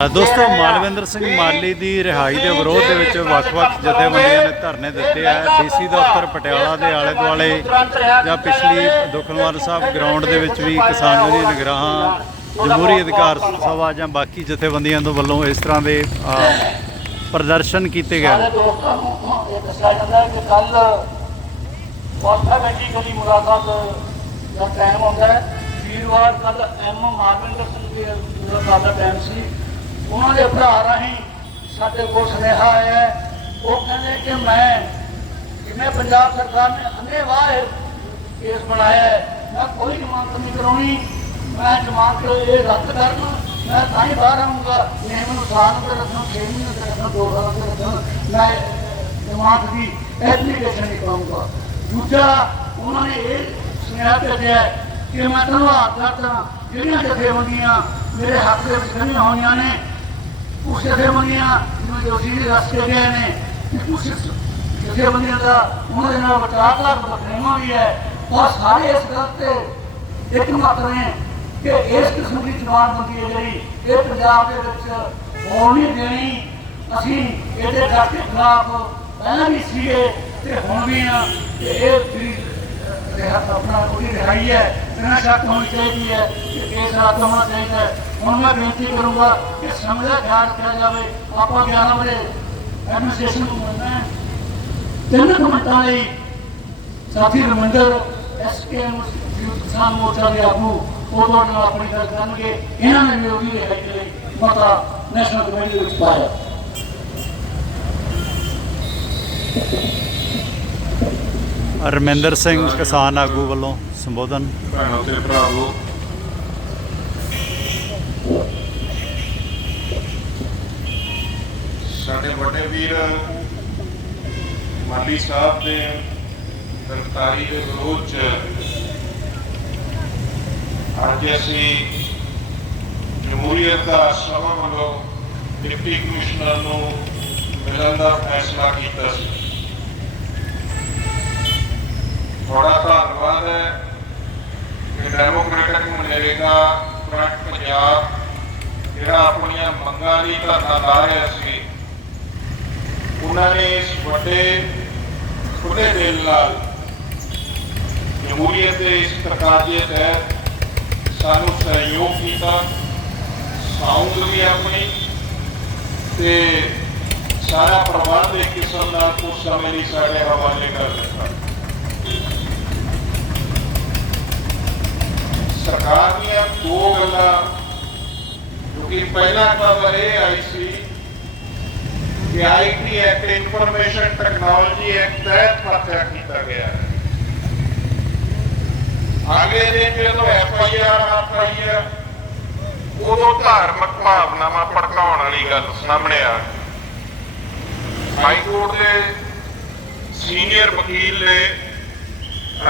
ਦੋਸਤੋ, ਮਾਲਵਿੰਦਰ ਸਿੰਘ ਮਾਲੀ ਦੀ ਰਿਹਾਈ ਦੇ ਵਿਰੋਧ ਦੇ ਵਿੱਚ ਵੱਖ-ਵੱਖ ਜਥੇਬੰਦੀਆਂ ਨੇ ਧਰਨੇ ਦਿੱਤੇ ਆ। ਡੀਸੀ ਦਫ਼ਤਰ ਪਟਿਆਲਾ ਦੇ ਆਲੇ ਦੁਆਲੇ ਜਾਂ ਪਿਛਲੀ ਦੁਖਨਵਾਰ ਸਾਹਿਬ ਗਰਾਊਂਡ ਦੇ ਵਿੱਚ ਵੀ ਕਿਸਾਨ ਯੂਨੀਅਨ ਨਿਗਰਾਹਾਂ, ਜਮਹੂਰੀ ਅਧਿਕਾਰ ਸਭਾ ਜਾਂ ਬਾਕੀ ਜਥੇਬੰਦੀਆਂ ਤੋਂ ਵੱਲੋਂ ਇਸ ਤਰ੍ਹਾਂ ਦੇ ਪ੍ਰਦਰਸ਼ਨ ਕੀਤੇ ਗਏ ਦੋਸਤਾਂ ਨੂੰ ਇਹ ਦੱਸਿਆ ਜਾਂਦਾ ਹੈ ਕਿ ਕੱਲ ਵਾਟਾ ਮੁਲਾਕਾਤ ਦਾ ਟਾਈਮ ਹੁੰਦਾ ਹੈ। ਵੀਰਵਾਰ ਕੱਲ ਐਮ ਮਾਰਵਿੰਦਰ ਸਿੰਘ ਦੀ ਮੁਲਾਕਾਤ ਦਾ ਟਾਈਮ ਸੀ। ਉਹਨਾਂ ਦੇ ਭਰਾ ਰਾਹੀਂ ਸਾਡੇ ਕੋਲ ਸੁਨੇਹਾ ਆਇਆ ਹੈ। ਉਹ ਕਹਿੰਦੇ ਕਿ ਮੈਂ ਜਿਵੇਂ ਪੰਜਾਬ ਸਰਕਾਰ ਨੇ ਅੰਨੇਵਾਹ ਇਹ ਕੇਸ ਬਣਾਇਆ ਹੈ। ਮੈਂ ਕੋਈ ਜ਼ਮਾਨਤ ਨਹੀਂ ਕਰਾਉਣੀ। ਮੈਂ ਜ਼ਮਾਨਤ ਇਹ ਰੱਦ ਕਰਨ। ਮੈਂ ਤਾਂ ਹੀ ਬਾਹਰ ਆਉਂਗਾ ਇਹ ਮੈਨੂੰ ਸਾਲ ਤੇ ਰੱਖਣਾ, ਛੇ ਮਹੀਨੇ ਤੇ ਰੱਖਣਾ, ਦੋ ਸਾਲ ਤੇ ਰੱਖਣਾ। ਮੈਂ ਜ਼ਮਾਨਤ ਦੀ ਐਪਲੀਕੇਸ਼ਨ ਨਹੀਂ ਕਰਾਉਂਗਾ ਦੂਜਾ, ਉਹਨਾਂ ਨੇ ਇਹ ਸੁਨੇਹਾ ਭੇਜਿਆ ਕਿ ਮੈਂ ਤੁਹਾਨੂੰ ਧੰਨਵਾਦ ਕਰਦਾ ਜਿਹੜੀਆਂ ਜਥੇਬੰਦੀਆਂ ਮੇਰੇ ਹੱਥ ਦੇ ਵਿੱਚ ਖੜੀਆਂ ਹੋਈਆਂ ਨੇ ਉਸ ਜਥੇਬੰਦੀਆਂ ਜਿਵੇਂ ਜੋਸ਼ੀ ਜੀ ਗਏ ਨੇ ਕਿ ਜਥੇਬੰਦੀਆਂ ਦਾ ਉਹਨਾਂ ਦੇ ਨਾਲ ਵਿਚਾਰ ਬਖਰੇਵਾ ਵੀ ਹੈ ਔਰ ਸਾਰੇ ਇਸ ਗੱਲ ਤੇ ਇੱਕ ਮਤ ਨੇ ਕਿ ਇਸ ਕਿਸਮ ਦੀ ਜਵਾਨਬੰਦੀ ਹੈ ਜਿਹੜੀ ਇਹ ਪੰਜਾਬ ਦੇ ਵਿੱਚ ਹੋਣ ਨਹੀਂ ਦੇਣੀ ਅਸੀਂ ਇਹਦੇ ਡਟ ਦੇ ਖਿਲਾਫ ਪਹਿਲਾਂ ਵੀ ਸੀਗੇ ਤੇ ਹੁਣ ਵੀ ਆ ਕਿ ਇਹ ਜਿਹੜੀ ਆਪਣਾ ਉਹਦੀ ਰਿਹਾਈ ਹੈ ਇਹਨਾਂ ਸ਼ੱਕ ਹੋਣੀ ਚਾਹੀਦੀ ਹੈ ਕਿ ਕੇਸ ਰੱਦ ਹੋਣਾ ਚਾਹੀਦਾ ਹੈ ਹੁਣ ਮੈਂ ਬੇਨਤੀ ਕਰੂੰਗਾ ਕਿ ਸਮਝ ਦਾ ਖਿਆਲ ਰੱਖਿਆ ਜਾਵੇ ਆਪਾਂ 11 ਵਜੇ ਐਡਮਿਨਿਸਟ੍ਰੇਸ਼ਨ ਨੂੰ ਮਿਲਣਾ ਹੈ ਤਿੰਨ ਕੁ ਮਿੰਟਾਂ ਲਈ ਸਾਥੀ ਰਮਿੰਦਰ ਐਸਕੇਐਮ ਯੂਥ ਕਿਸਾਨ ਮੋਰਚਾ ਦੇ ਆਗੂ ਉਹ ਤੁਹਾਡੇ ਨਾਲ ਆਪਣੀ ਗੱਲ ਕਰਨਗੇ ਇਹਨਾਂ ਨੇ ਵੀ ਉਹਦੀ ਰਿਹਾਈ ਦੇ ਲਈ ਮਤਾ ਨੈਸ਼ਨਲ ਕਮੇਟੀ ਦੇ ਵਿੱਚ ਪਾਇਆ ਰਮਿੰਦਰ ਸਿੰਘ ਕਿਸਾਨ ਆਗੂ ਵੱਲੋਂ ਸੰਬੋਧਨ। ਭੈਣੋ ਤੇ ਭਰਾਵੋ, ਸਾਡੇ ਵੱਡੇ ਵੀਰ ਮਾਲੀ ਸਾਹਿਬ ਦੇ ਗ੍ਰਿਫਤਾਰੀ ਦੇ ਵਿਰੋਧ ਚ ਅੱਜ ਅਸੀਂ ਜਮਹੂਰੀਅਤ ਦਾ ਸਭਾ ਵੱਲੋਂ ਡਿਪਟੀ ਕਮਿਸ਼ਨਰ ਨੂੰ ਮਿਲਣ ਦਾ ਫੈਸਲਾ ਕੀਤਾ ਸੀ। ਬੜਾ ਧੰਨਵਾਦ ਹੈ। ਕਿ ਡੈਮੋਕ੍ਰੈਟਿਕ ਮਨਰੇਗਾ ਫਰੰਟ ਪੰਜਾਬ, ਜਿਹੜਾ ਆਪਣੀਆਂ ਮੰਗਾਂ ਲਈ ਧਰਨਾ ਲਾ ਰਿਹਾ ਸੀ, ਉਹਨਾਂ ਨੇ ਇਸ ਵੱਡੇ ਖੁੱਲੇ ਦਿਲ ਨਾਲ ਜਮਹੂਰੀਅਤ ਦੇ ਇਸ ਦੇ ਤਹਿਤ ਸਾਨੂੰ ਸਹਿਯੋਗ ਕੀਤਾ ਸਾਊਂਡ ਵੀ ਆਪਣੀ, ਤੇ ਸਾਰਾ ਪ੍ਰਬੰਧ ਇੱਕ ਕਿਸਮ ਨਾਲ ਕੁਝ ਸਮੇਂ ਲਈ ਸਾਡੇ ਹਵਾਲੇ ਕਰ ਦਿੱਤਾ ਸਰਕਾਰ ਦੀਆਂ ਦੋ ਗੱਲਾਂ ਜੋ ਪਹਿਲਾ ਖਬਰ ਇਹ ਆਈ ਸੀ ਕਿ IT act information technology act ਤਹਿਤ ਪਰਚਾ ਕੀਤਾ ਗਿਆ ਹੈ। ਅਗਲੇ ਦਿਨ ਜਦੋਂ ਐਫ ਆਈ ਆਰ ਹੱਥ ਆਈ ਹੈ, ਉਦੋਂ ਧਾਰਮਿਕ ਭਾਵਨਾਵਾਂ ਭੜਕਾਉਣ ਵਾਲੀ ਗੱਲ ਸਾਹਮਣੇ ਆ ਗਈ। ਹਾਈ ਕੋਰਟ ਦੇ ਸੀਨੀਅਰ ਵਕੀਲ ਨੇ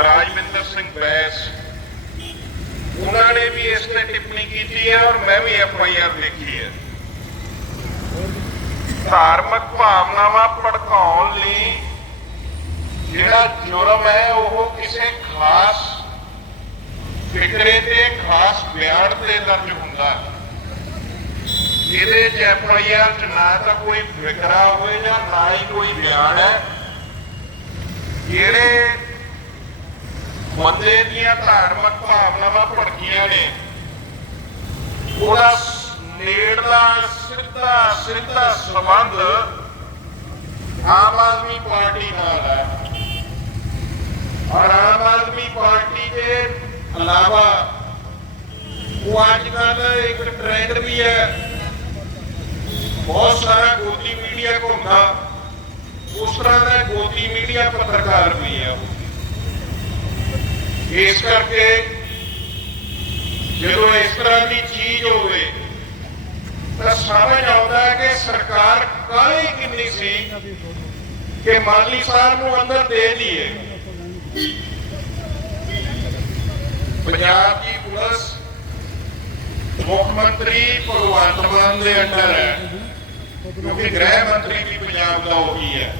ਰਾਜਵਿੰਦਰ ਸਿੰਘ ਬੈਸ ਉਹਨਾਂ ਨੇ ਵੀ ਇਸ ਤੇ ਟਿੱਪਣੀ ਕੀਤੀ ਹੈ ਔਰ ਮੈਂ ਵੀ ਐਫ ਆਈ ਆਰ ਲਿਖੀ ਹੈ। ਧਾਰਮਿਕ ਭਾਵਨਾਵਾਂ ਭੜਕਾਉਣ ਲਈ ਜਿਹੜਾ ਜੁਰਮ ਹੈ, ਉਹ ਕਿਸੇ ਖਾਸ ਫਿਕਰੇ ਤੇ, ਖਾਸ ਬਿਆਨ ਤੇ ਦਰਜ ਹੁੰਦਾ ਹੈ। ਇਹਦੇ ਚ ਐਫ ਆਈ ਆਰ ਚ ਨਾ ਤਾਂ ਕੋਈ ਫਿਕਰਾ ਹੋਵੇ ਜਾਂ ਨਾ ਹੀ ਕੋਈ ਬਿਆਨ ਹੈ। ਜਿਹੜੇ ਬੰਦੇ ਦੀਆਂ ਧਾਰਮਿਕ ਭਾਵਨਾਵਾਂ ਭੜਕੀਆਂ ਨੇ। ਉਹਦਾ ਨੇੜਲਾ ਸਿੱਧਾ ਸਿੱਧਾ ਸੰਬੰਧ ਆਮ ਆਦਮੀ ਪਾਰਟੀ ਨਾਲ ਹੈ। ਔਰ ਆਮ ਆਦਮੀ ਪਾਰਟੀ ਦੇ ਇਲਾਵਾ ਉਹ ਅੱਜ ਕੱਲ ਇੱਕ ਟ੍ਰੈਂਡ ਵੀ ਹੈ। ਬਹੁਤ ਸਾਰਾ ਗੋਦੀ ਮੀਡੀਆ ਘੁੰਮਦਾ। ਉਸ ਤਰ੍ਹਾਂ ਦਾ ਗੋਦੀ ਮੀਡੀਆ ਪੱਤਰਕਾਰ ਵੀ ਹੈ ਇਸ ਕਰਕੇ ਜਦੋਂ ਇਸ ਤਰ੍ਹਾਂ ਦੀ ਚੀਜ਼ ਹੋਵੇ, ਤਾਂ ਸਮਝ ਆਉਂਦਾ ਹੈ ਕਿ ਸਰਕਾਰ ਕਾਹਲੀ ਕਿੰਨੀ ਸੀ ਕਿ ਮਾਲੀ ਸਾਹਿਬ ਨੂੰ ਅੰਦਰ ਦੇ ਦਈਏ। ਪੰਜਾਬ ਦੀ ਪੁਲਿਸ ਮੁੱਖ ਮੰਤਰੀ ਭਗਵੰਤ ਮਾਨ ਦੇ ਅੰਡਰ ਹੈ, ਕਿਉਂਕਿ ਗ੍ਰਹਿ ਮੰਤਰੀ ਵੀ ਪੰਜਾਬ ਦਾ ਉਹੀ ਹੈ।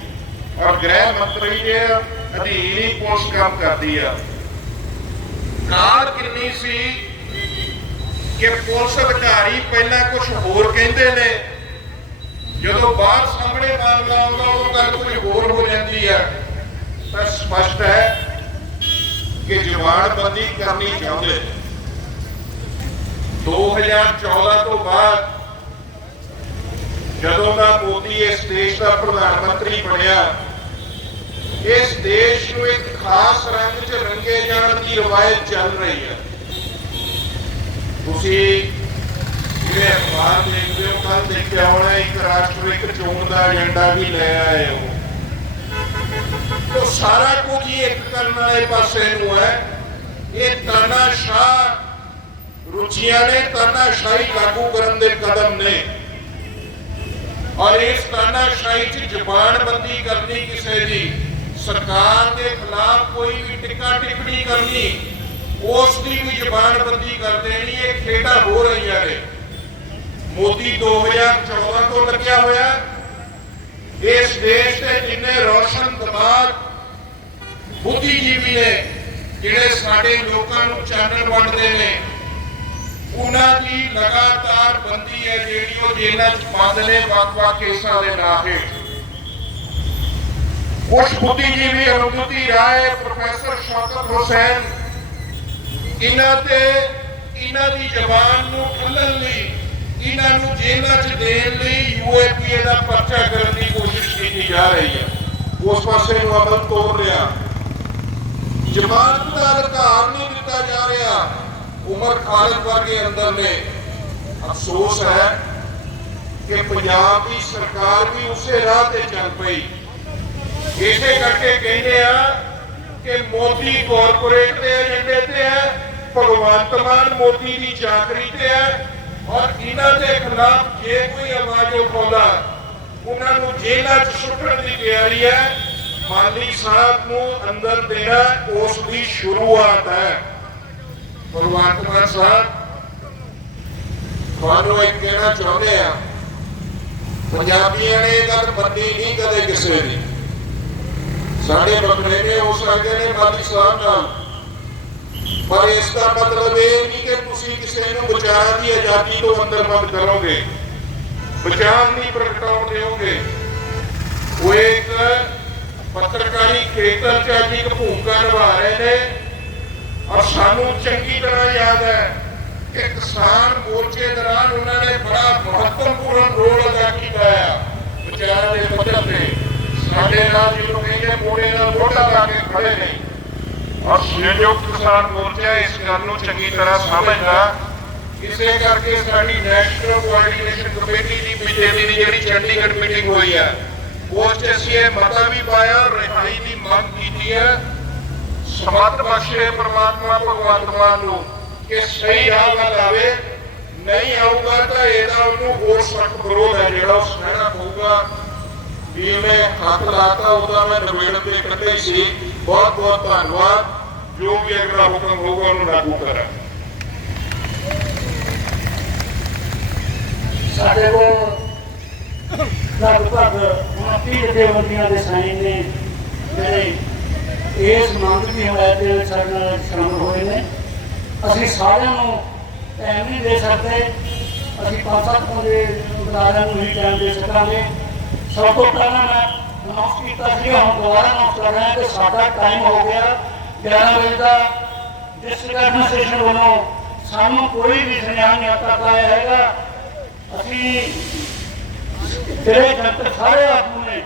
ਔਰ ਗ੍ਰਹਿ ਮੰਤਰੀ ਦੇ ਅਧੀਨ ਹੀ ਪੁਲਿਸ ਕੰਮ ਕਰਦੀ ਆ। ਕਾਰ ਕਿੰਨੀ ਸੀ ਕਿ ਪੁਲਿਸ ਅਧਿਕਾਰੀ ਪਹਿਲਾਂ ਕੁਝ ਹੋਰ ਕਹਿੰਦੇ ਨੇ? ਜਦੋਂ ਬਾਹਰ ਸਾਹਮਣੇ ਮਾਮਲਾ ਆਉਂਦਾ, ਉਹ ਗੱਲ ਕੁਝ ਹੋਰ ਹੋ ਜਾਂਦੀ ਹੈ। ਤਾਂ ਸਪਸ਼ਟ ਹੈ ਕਿ ਜਵਾਨਬੰਦੀ ਕਰਨੀ ਚਾਹੁੰਦੇ ਨੇ। 2014 ਤੋਂ ਬਾਅਦ ਜਦੋਂ ਦਾ ਮੋਦੀ ਇਸ ਦੇਸ਼ ਦਾ ਪ੍ਰਧਾਨ ਮੰਤਰੀ ਬਣਿਆ ਇਸ ਦੇਸ਼ ਨੂੰ ਇੱਕ ਖਾਸ ਰੰਗ 'ਚ ਰੰਗੇ ਜਾਣ ਦੀ ਰਵਾਇਤ ਚੱਲ ਰਹੀ ਹੈ। ਤੁਸੀਂ ਜਿਵੇਂ ਅਖਬਾਰ ਦੇਖਦੇ ਹੋ ਕੱਲ ਦੇਖਿਆ ਹੋਣਾ, ਇੱਕ ਰਾਸ਼ਟਰ ਚੋਣ ਦਾ ਏਜੰਡਾ ਵੀ ਲੈ ਆਏ ਹੋ। ਤੋ ਸਾਰਾ ਕੁਝ ਹੀ ਇੱਕ ਕਰਨ ਵਾਲੇ ਪਾਸੇ ਨੂੰ ਹੈ। ਇਹ ਤਾਨਾਸ਼ਾਹ ਰੁਚੀਆਂ ਨੇ, ਤਾਨਾਸ਼ਾਹੀ ਲਾਗੂ ਕਰਨ ਦੇ ਕਦਮ ਨੇ। ਔਰ ਇਸ ਤਾਨਾਸ਼ਾਹੀ 'ਚ ਜ਼ਬਾਨਬੰਦੀ ਕਰਨੀ ਕਿਸੇ ਦੀ ਸਰਕਾਰ ਦੇ ਖਿਲਾਫ ਕੋਈ ਵੀ ਟਿੱਕਾ ਟਿੱਪਣੀ ਕਰਨੀ, ਉਸ ਦੀ ਵੀ ਜ਼ਬਾਨਬੰਦੀ ਕਰ ਦੇਣੀ, ਇਹ ਖੇਡਾਂ ਹੋ ਰਹੀਆਂ ਨੇ। ਮੋਦੀ 2014 ਤੋਂ ਲੱਗਿਆ ਹੋਇਆ ਇਸ ਦੇਸ਼ ਦੇ ਜਿੰਨੇ ਰੋਸ਼ਨ ਦਿਮਾਗ ਬੁੱਧੀਜੀਵੀ ਨੇ, ਜਿਹੜੇ ਸਾਡੇ ਲੋਕਾਂ ਨੂੰ ਚਾਨਣ ਵੰਡਦੇ ਨੇ, ਉਹਨਾਂ ਦੀ ਲਗਾਤਾਰ ਬੰਦੀ ਹੈ ਜਿਹੜੀ ਉਹ ਜੇਲ੍ਹਾਂ 'ਚ ਬੰਦ ਨੇ ਵੱਖ-ਵੱਖ ਕੇਸਾਂ ਦੇ ਨਾਂ ਹੇਠ। ਕੁਝ ਬੁੱਧੀਜੀਵੀ ਅਰੁੰਧਤੀ ਰਾਏ ਪ੍ਰੋਫੈਸਰ ਸ਼ੌਕਤ ਹੁਸੈਨ। ਇਹਨਾਂ ਤੇ ਇਹਨਾਂ ਦੀ ਜ਼ਬਾਨ ਨੂੰ ਖੁੱਲਣ ਲਈ, ਇਹਨਾਂ ਨੂੰ ਜੇਲ੍ਹਾਂ 'ਚ ਦੇਣ ਲਈ ਯੂਏਪੀਏ ਦਾ ਪਰਚਾ ਕਰਨ ਦੀ ਕੋਸ਼ਿਸ਼ ਕੀਤੀ ਜਾ ਰਹੀ ਹੈ। ਉਸ ਪਾਸੇ ਨੂੰ ਅਮਲ ਤੋੜ ਰਿਹਾ। ਜਮਾਨਤ ਦਾ ਅਧਿਕਾਰ ਨਹੀਂ ਦਿੱਤਾ ਜਾ ਰਿਹਾ। ਉਮਰ ਖਾਲਿਦ ਵਰਗੇ ਅੰਦਰ ਨੇ। ਅਫਸੋਸ ਹੈ ਕਿ ਪੰਜਾਬ ਦੀ ਸਰਕਾਰ ਵੀ ਉਸੇ ਰਾਹ ਤੇ ਚੱਲ ਪਈ। ਇਸੇ ਕਰਕੇ ਕਹਿੰਦੇ ਆ ਕਿ ਮੋਦੀ ਕਾਰਪੋਰੇਟ ਦੇ ਏਜੰਡੇ ਤੇ ਹੈ, ਭਗਵੰਤ ਮਾਨ ਮੋਦੀ ਦੀ ਚਾਕਰੀ ਤੇ ਹੈ ਔਰ ਇਹਨਾਂ ਦੇ ਖਿਲਾਫ ਜੇ ਕੋਈ ਆਵਾਜ਼ ਉਠਾਉਂਦਾ, ਉਹਨਾਂ ਨੂੰ ਜੇਲ੍ਹਾਂ 'ਚ ਸੁੱਟਣ ਦੀ ਤਿਆਰੀ ਹੈ। ਮਾਲੀ ਸਾਹਿਬ ਨੂੰ ਅੰਦਰ ਦੇਣਾ ਉਸ ਦੀ ਸ਼ੁਰੂਆਤ ਹੈ। ਭਗਵੰਤ ਮਾਨ ਸਾਹਿਬ, ਤੁਹਾਨੂੰ ਇਹ ਕਹਿਣਾ ਚਾਹੁੰਦੇ ਆ, ਪੰਜਾਬੀਆਂ ਨੇ ਇਹ ਗੱਲ ਮੰਨੀ ਨਹੀਂ ਕਦੇ ਕਿਸੇ ਦੀ ਸਾਡੇ ਬਕਰੇ ਨੇ ਹੋ ਸਕਦੇ ਨੇ ਮਾਲੀ ਸਾਹਿਬ ਨਾਲ ਪਰ ਇਸ ਦਾ ਮਤਲਬ ਇਹ ਨਹੀਂ ਕਿ ਤੁਸੀਂ ਕਿਸੇ ਨੂੰ ਵਿਚਾਰਾਂ ਦੀ ਆਜ਼ਾਦੀ ਤੋਂ ਅੰਦਰ ਬੰਦ ਕਰੋਗੇ। ਵਿਚਾਰ ਨਹੀਂ ਪ੍ਰਗਟਾਉਣ ਦਿਓਗੇ। ਉਹ ਇੱਕ ਪੱਤਰਕਾਰੀ ਖੇਤਰ 'ਚ ਅੱਜ ਇੱਕ ਭੂਮਿਕਾ ਨਿਭਾ ਰਹੇ ਨੇ। ਔਰ ਸਾਨੂੰ ਚੰਗੀ ਤਰ੍ਹਾਂ ਯਾਦ ਹੈ ਕਿ ਕਿਸਾਨ ਮੋਰਚੇ ਦੌਰਾਨ ਉਹਨਾਂ ਨੇ ਬੜਾ ਮਹੱਤਵਪੂਰਨ ਰੋਲ ਅਦਾ ਕੀਤਾ ਹੈ ਵਿਚਾਰਾਂ ਦੇ ਪੱਧਰ ਤੇ। ਸਾਡੇ ਨਾਲ ਜਿਹਨੂੰ ਕਹਿੰਦੇ ਮੋੜੇ ਨਾਲ ਮੋਢਾ ਲਾ ਕੇ ਖੜੇ ਨੇ। ਔਰ ਸੰਯੁਕਤ ਕਿਸਾਨ ਮੋਰਚਾ ਇਸ ਗੱਲ ਨੂੰ ਚੰਗੀ ਤਰ੍ਹਾਂ ਸਮਝਦਾ, ਇਸੇ ਕਰਕੇ ਸਾਡੀ ਨੈਸ਼ਨਲ ਕੋਆਰਡੀਨੇਸ਼ਨ ਕਮੇਟੀ ਦੀ ਬੀਤੇ ਦੀ ਜਿਹੜੀ ਚੰਡੀਗੜ੍ਹ ਮੀਟਿੰਗ ਹੋਈ ਹੈ ਉਸ 'ਚ ਅਸੀਂ ਇਹ ਮਤਾ ਵੀ ਪਾਇਆ ਰਿਹਾਈ ਦੀ ਮੰਗ ਕੀਤੀ ਹੈ ਸਮਤ ਬਖਸ਼ੇ ਪ੍ਰਮਾਤਮਾ ਭਗਵੰਤ ਮਾਨ ਨੂੰ ਕਿ ਸਹੀ ਰਾਹ ਵੱਲ ਆਵੇ ਨਹੀਂ ਆਊਗਾ ਤਾਂ ਇਹਦਾ ਉਹਨੂੰ ਹੋਰ ਸਖਤ ਵਿਰੋਧ ਹੈ ਜਿਹੜਾ ਉਹ ਸਹਿਣਾ ਪਊਗਾ। ਵੀ ਮੈਂ ਹੱਥ ਲਾਤਾ, ਉਹਦਾ ਮੈਂ ਨਿਬੇੜਨ ਦੇ ਕੱਢੇ ਸੀ। ਬਹੁਤ ਬਹੁਤ ਧੰਨਵਾਦ। ਜੋ ਵੀ ਅਗਲਾ ਹੁਕਮ ਹੋਊਗਾ, ਉਹਨੂੰ ਲਾਗੂ ਕਰਾਂ ਸਾਡੇ ਕੋਲ ਲਗਭਗ 29 ਜਥੇਬੰਦੀਆਂ ਦੇ ਸਾਈਨ ਨੇ। ਜਿਹੜੇ ਇਸ ਮੰਗ ਦੀ ਹਮਾਇਤ ਦੇ ਵਿੱਚ ਸਾਡੇ ਨਾਲ ਸ਼ਾਮਲ ਹੋਏ ਨੇ। ਅਸੀਂ ਸਾਰਿਆਂ ਨੂੰ ਟਾਈਮ ਨਹੀਂ ਦੇ ਸਕਦੇ। ਅਸੀਂ ਪੰਜ ਸੱਤ ਬੰਦੇ ਬੁਲਾਰਿਆਂ ਨੂੰ ਹੀ ਟਾਈਮ ਦੇ ਸਕਾਂਗੇ। ਸਭ ਤੋਂ ਪਹਿਲਾਂ ਮੈਂ ਅਨਾਉਂਸ ਕੀਤਾ ਸੀ ਹੁਣ ਦੁਬਾਰਾ ਅਨਾਉਂਸ ਕਰ ਰਿਹਾ ਕਿ ਸਾਡਾ ਟਾਈਮ ਹੋ ਗਿਆ 11 ਵਜੇ ਦਾ ਡਿਸਟ੍ਰਿਕਟ ਐਡਮਿਨਿਸਟ੍ਰੇਸ਼ਨ ਵੱਲੋਂ ਸਾਨੂੰ ਕੋਈ ਵੀ ਸੰਯਾਨ ਨਹੀਂ ਤੱਕ ਆਇਆ ਹੈਗਾ ਅਸੀਂ ਜਿਹੜੇ ਜਨਤਕ ਸਾਰੇ ਆਗੂ ਨੇ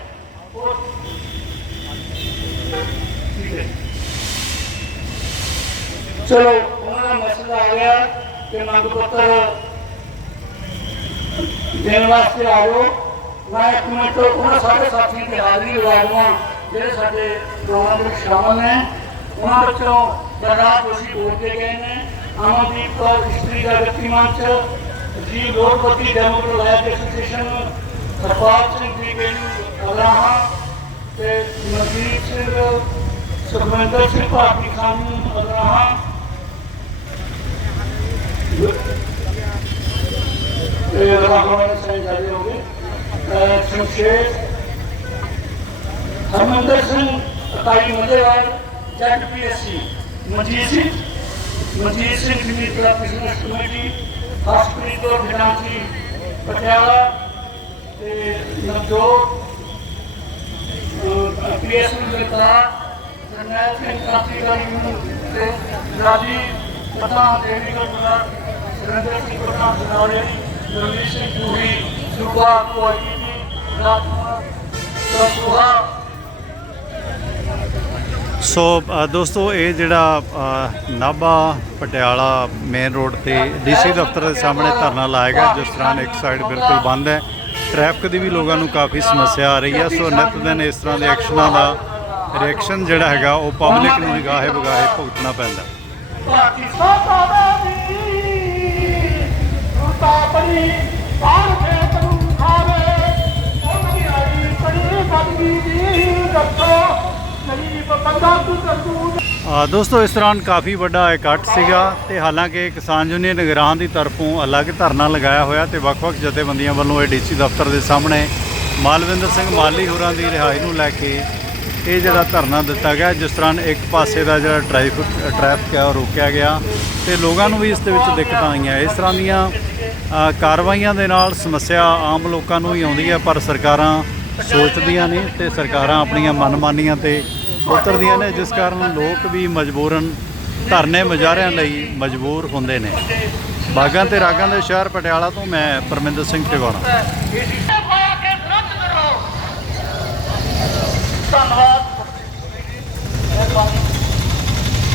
ਉਹ ਚਲੋ, ਉਹਨਾਂ ਦਾ ਮੈਸੇਜ ਆ ਗਿਆ ਕਿ ਮੰਗ ਪੱਤਰ ਦੇਣ ਵਾਸਤੇ ਆਇਓ ਮੈਂ ਇੱਕ ਮਿੰਟ ਉਹਨਾਂ ਸਾਰੇ ਸਾਥੀਆਂ ਦੀ ਹਾਜ਼ਰੀ ਲਵਾ, ਜਿਹੜੇ ਸਾਡੇ ਪ੍ਰੋਗਰਾਮ ਵਿੱਚ ਸ਼ਾਮਲ ਨੇ। ਉਹਨਾਂ ਵਿੱਚੋਂ ਬਰਨਾਲ ਜੋਸ਼ੀ ਬੋਲ ਕੇ ਗਏ ਨੇ, ਅਮਨਦੀਪ ਕੌਰ ਇਸਤਰੀ ਦਾ ਵਿਅਕਤੀ ਮੰਚ, ਜੀ ਲੋਕਪਤੀ ਡੈਮੋਕ੍ਰੈਟਿਕ ਐਸੋਸੀਏਸ਼ਨ, ਹਰਪਾਲ ਸਿੰਘ ਜੀ ਬੇਨੂ, ਅਗਰਾਹਾਂ ਤੇ ਮਨਜੀਤ ਸਿੰਘ, ਸੁਖਮੰਦਰ ਸਿੰਘ ਭਾਰਤੀ ਖਾਨ ਨੂੰ ਇਹ ਅਗਰਾਹਾਂ ਦੇ ਸਾਈਨ ਜਾਰੀ ਹੋ ਗਏ ਅਹ ਸ਼ਮਸ਼ੇਰ ਹਰਮੰਦਰ ਸਿੰਘ ਅਕਾਲੀ ਮੱਲੇਵਾਲ ਜੱਟ PSC Manjit Singh Manjit Singh ji club business committee hospital ਤੋਂ ਫਿਨਾਂਸੀ ਪਟਿਆਲਾ ਤੇ ਨਵਜੋਤ ਪੀਐਸ ਮਿਲਦਾ ਜਰਨੈਲ ਸਿੰਘ ਕਾਂਤੀਕਾਰੀ ਨੂੰ ਤੇ ਰਾਜੀ ਪ੍ਰਧਾਨ ਦੇਵੀਗੜ ਦਾ ਸੁਰਿੰਦਰ ਸਿੰਘ ਪ੍ਰਧਾਨ ਸਨਾਵਲੇ ਰਵੀ ਸਿੰਘ ਪੂਰੀ ਸੋ ਦੋਸਤੋ ਇਹ ਜਿਹੜਾ ਅ, ਨਾਭਾ ਪਟਿਆਲਾ ਮੇਨ ਰੋਡ ਤੇ ਡੀਸੀ ਦਫ਼ਤਰ ਦੇ ਸਾਹਮਣੇ ਧਰਨਾ ਲਾਇਆ ਗਿਆ ਜਿਸ ਤਰ੍ਹਾਂ ਇੱਕ ਸਾਈਡ ਬਿਲਕੁਲ ਬੰਦ ਹੈ। ਟ੍ਰੈਫਿਕ ਦੀ ਵੀ ਲੋਕਾਂ ਨੂੰ ਕਾਫੀ ਸਮੱਸਿਆ ਆ ਰਹੀ ਹੈ ਸੋ ਨਿਤ ਦਿਨ ਇਸ ਤਰ੍ਹਾਂ ਦੇ ਐਕਸ਼ਨਾਂ ਦਾ ਰਿਐਕਸ਼ਨ ਜਿਹੜਾ ਹੈਗਾ ਉਹ ਪਬਲਿਕ ਨੂੰ ਨਿਗਾਹੇ ਬਗਾਹੇ ਭੁਗਤਣਾ ਪੈਂਦਾ। ਰੂਤਾ ਪਰੀ ਪੜੀ ਦੋਸਤੋ, ਇਸ ਦੌਰਾਨ ਕਾਫੀ ਵੱਡਾ ਇਕੱਠ ਸੀਗਾ ਤੇ ਹਾਲਾਂਕਿ ਕਿਸਾਨ ਯੂਨੀਅਨ ਨਿਗਰਾਨ ਦੀ ਤਰਫੋਂ ਅਲੱਗ ਧਰਨਾ ਲਗਾਇਆ ਹੋਇਆ ਤੇ ਵੱਖ-ਵੱਖ ਜਥੇਬੰਦੀਆਂ ਵੱਲੋਂ ਇਹ ਡੀਸੀ ਦਫ਼ਤਰ ਦੇ ਸਾਹਮਣੇ ਮਾਲਵਿੰਦਰ ਸਿੰਘ ਮਾਲੀ ਹੋਰਾਂ ਦੀ ਰਿਹਾਈ ਨੂੰ ਲੈ ਕੇ ਇਹ ਜਿਹੜਾ ਧਰਨਾ ਦਿੱਤਾ ਗਿਆ, ਜਿਸ ਤਰ੍ਹਾਂ ਇੱਕ ਪਾਸੇ ਦਾ ਜਿਹੜਾ ਟ੍ਰੈਫਿਕ ਟ੍ਰੈਫਿਕ ਹੈ ਉਹ ਰੋਕਿਆ ਗਿਆ ਤੇ ਲੋਕਾਂ ਨੂੰ ਵੀ ਇਸ ਦੇ ਵਿੱਚ ਦਿੱਕਤਾਂ ਆਈਆਂ। ਇਸ ਤਰ੍ਹਾਂ ਦੀਆਂ ਕਾਰਵਾਈਆਂ ਦੇ ਨਾਲ ਸਮੱਸਿਆ ਆਮ ਲੋਕਾਂ ਨੂੰ ਹੀ ਆਉਂਦੀ ਹੈ, ਪਰ ਸਰਕਾਰਾਂ ਸੋਚਦੀਆਂ ਨੇ ਤੇ ਸਰਕਾਰਾਂ ਆਪਣੀਆਂ ਮਨਮਾਨੀਆਂ ਤੇ ਉਤਰਦੀਆਂ ਨੇ, ਜਿਸ ਕਾਰਨ ਲੋਕ ਵੀ ਮਜਬੂਰਨ, ਧਰਨੇ ਮੁਜ਼ਾਹਰਿਆਂ ਲਈ ਮਜਬੂਰ ਹੁੰਦੇ ਨੇ। ਬਾਗਾਂ ਤੇ ਰਾਗਾਂ ਦੇ ਸ਼ਹਿਰ ਪਟਿਆਲਾ ਤੋਂ ਮੈਂ ਪਰਮਿੰਦਰ ਸਿੰਘ ਟਿਵਾਣਾ ਧੰਨਵਾਦ